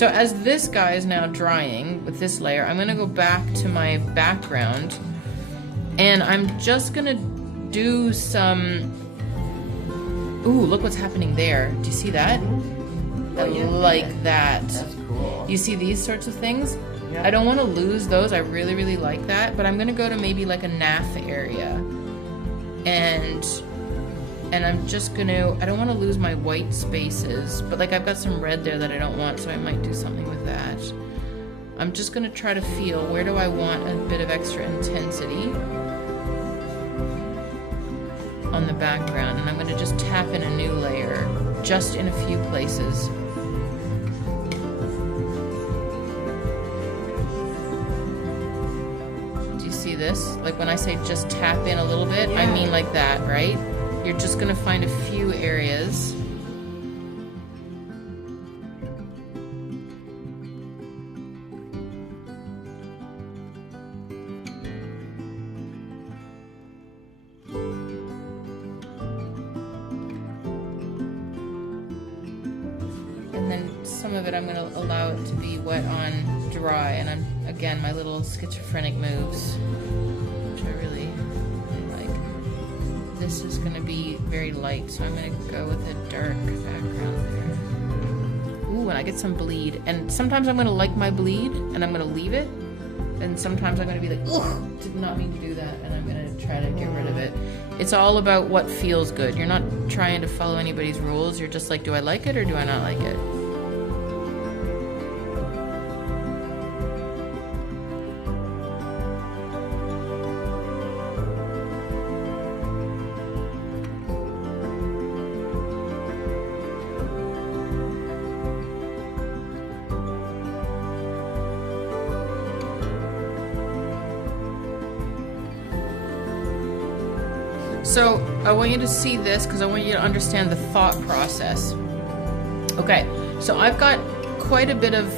So as this guy is now drying with this layer, I'm gonna go back to my background and I'm just gonna do some, ooh, look what's happening there. Do you see that? I like that. That's cool. You see these sorts of things? Yeah. I don't want to lose those. I really, really like that. But I'm going to go to maybe like a naff area. And I'm just going to, I don't want to lose my white spaces. But like I've got some red there that I don't want, so I might do something with that. I'm just going to try to feel, where do I want a bit of extra intensity on the background. And I'm going to just tap in a new layer, just in a few places. See this? Like when I say just tap in a little bit, I mean like that, right? You're just gonna find a few areas. And then some of it I'm gonna allow it to be wet on dry, and I'm, again, my little schizophrenic moves, which I really, really like. This is going to be very light, so I'm going to go with a dark background there. Ooh, and I get some bleed. And sometimes I'm going to like my bleed, and I'm going to leave it. And sometimes I'm going to be like, ugh, did not mean to do that, and I'm going to try to get rid of it. It's all about what feels good. You're not trying to follow anybody's rules. You're just like, do I like it or do I not like it? So I want you to see this because I want you to understand the thought process. Okay, so I've got quite a bit of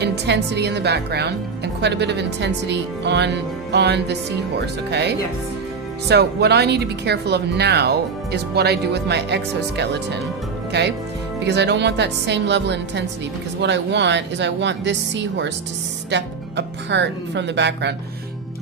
intensity in the background and quite a bit of intensity on the seahorse, okay? Yes. So what I need to be careful of now is what I do with my exoskeleton, okay? Because I don't want that same level of intensity, because what I want is I want this seahorse to step apart from the background.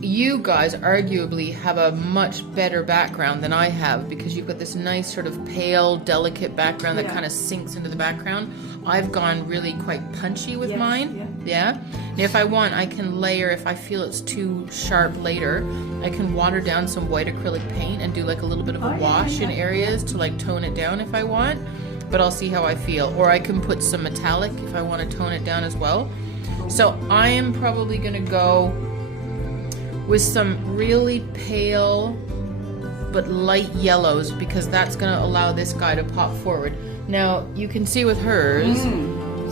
You guys arguably have a much better background than I have, because you've got this nice sort of pale, delicate background that kind of sinks into the background. I've gone really quite punchy with mine. Yeah. And if I want, I can layer, if I feel it's too sharp later, I can water down some white acrylic paint and do like a little bit of a wash in areas to like tone it down if I want. But I'll see how I feel. Or I can put some metallic if I want to tone it down as well. So I am probably going to go with some really pale but light yellows, because that's going to allow this guy to pop forward. Now you can see with hers,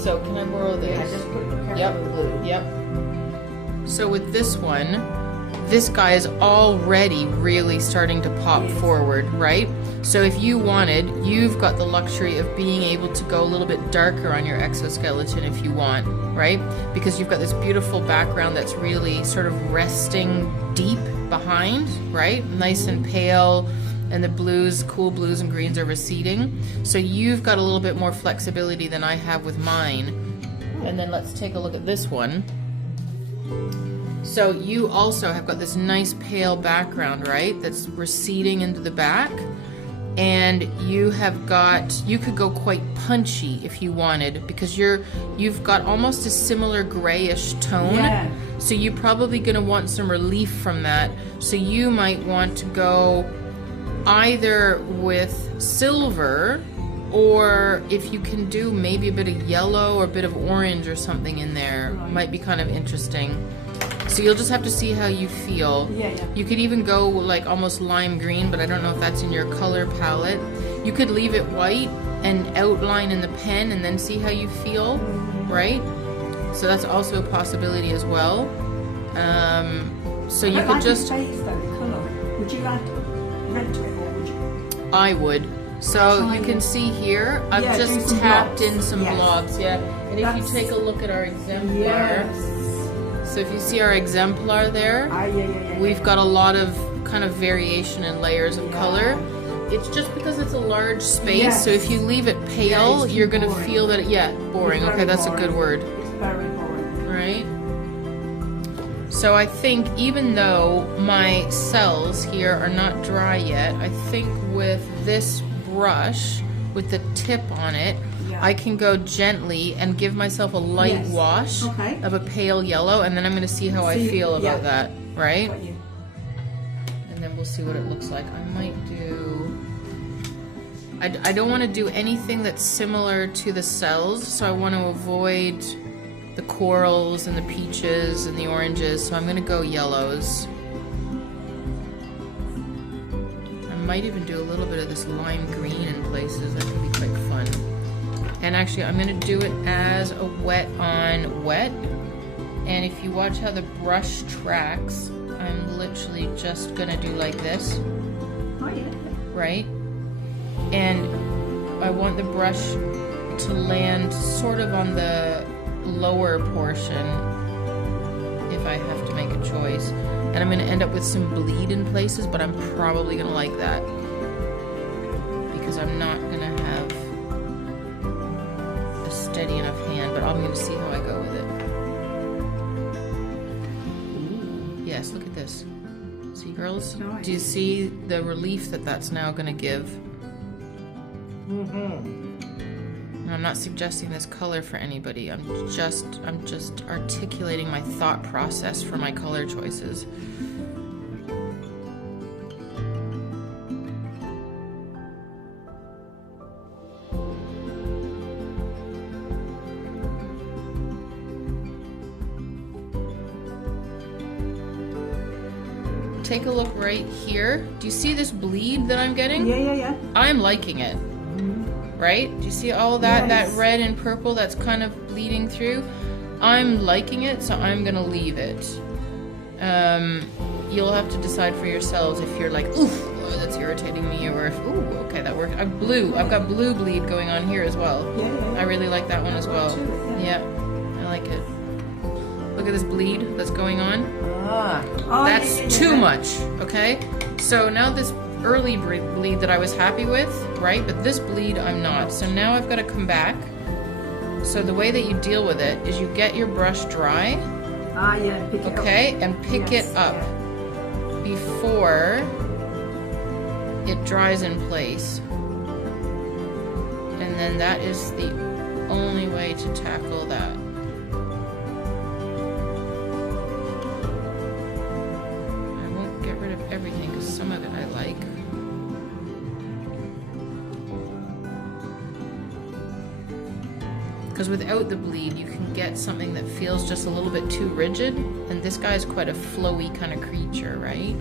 so can I borrow this? I just put blue. Yep. So with this one, this guy is already really starting to pop forward, right? So if you wanted, you've got the luxury of being able to go a little bit darker on your exoskeleton if you want, right? Because you've got this beautiful background that's really sort of resting deep behind, right? Nice and pale, and the blues, cool blues and greens are receding. So you've got a little bit more flexibility than I have with mine. And then let's take a look at this one. So you also have got this nice pale background, right? That's receding into the back. And you have got, you could go quite punchy if you wanted, because you've got almost a similar grayish tone. Yeah. So you're probably going to want some relief from that. So you might want to go either with silver, or if you can do maybe a bit of yellow or a bit of orange or something in there, might be kind of interesting. So you'll just have to see how you feel. You could even go like almost lime green, but I don't know if that's in your color palette. You could leave it white and outline in the pen and then see how you feel, right? So that's also a possibility as well. So you could just... Face, though, colour. Would you add red to it, or would you? I would. So you can see here, I've just tapped in some blobs, And if you take a look at our exemplar, so if you see our exemplar there, we've got a lot of kind of variation in layers of color. It's just because it's a large space, so if you leave it pale, you're going to feel that, boring. Okay, that's a good word. very boring. Right? So I think even though my cells here are not dry yet, I think with this brush, with the tip on it, I can go gently and give myself a light wash of a pale yellow, and then I'm going to see how I feel about that, right? And then we'll see what it looks like. I might do... I don't want to do anything that's similar to the cells, so I want to avoid the corals and the peaches and the oranges, so I'm going to go yellows. I might even do a little bit of this lime green in places. That could be quite fun. And actually, I'm going to do it as a wet on wet. And if you watch how the brush tracks, I'm literally just going to do like this. Right? And I want the brush to land sort of on the lower portion if I have to make a choice. And I'm going to end up with some bleed in places, but I'm probably going to like that because I'm not going to have a steady enough hand, but I'm going to see how I go with it. Ooh. Yes, look at this. See, girls? Nice. Do you see the relief that that's now going to give? And I'm not suggesting this color for anybody. I'm just articulating my thought process for my color choices. Take a look right here. Do you see this bleed that I'm getting? Yeah. I'm liking it. Right? Do you see all that, that red and purple that's kind of bleeding through? I'm liking it, so I'm gonna leave it. You'll have to decide for yourselves if you're like, oof, oh, that's irritating me, or if, ooh, okay, that worked. I've got blue bleed going on here as well. I really like that one as well. Yeah, I like it. Look at this bleed that's going on. That's too much, okay? So now this early bleed that I was happy with, right? But this bleed I'm not. So now I've got to come back. So the way that you deal with it is you get your brush dry. Pick it up. Okay, and pick it up before it dries in place. And then that is the only way to tackle that. I won't get rid of everything because some of it I like. Because without the bleed, you can get something that feels just a little bit too rigid, and this guy's quite a flowy kind of creature, right?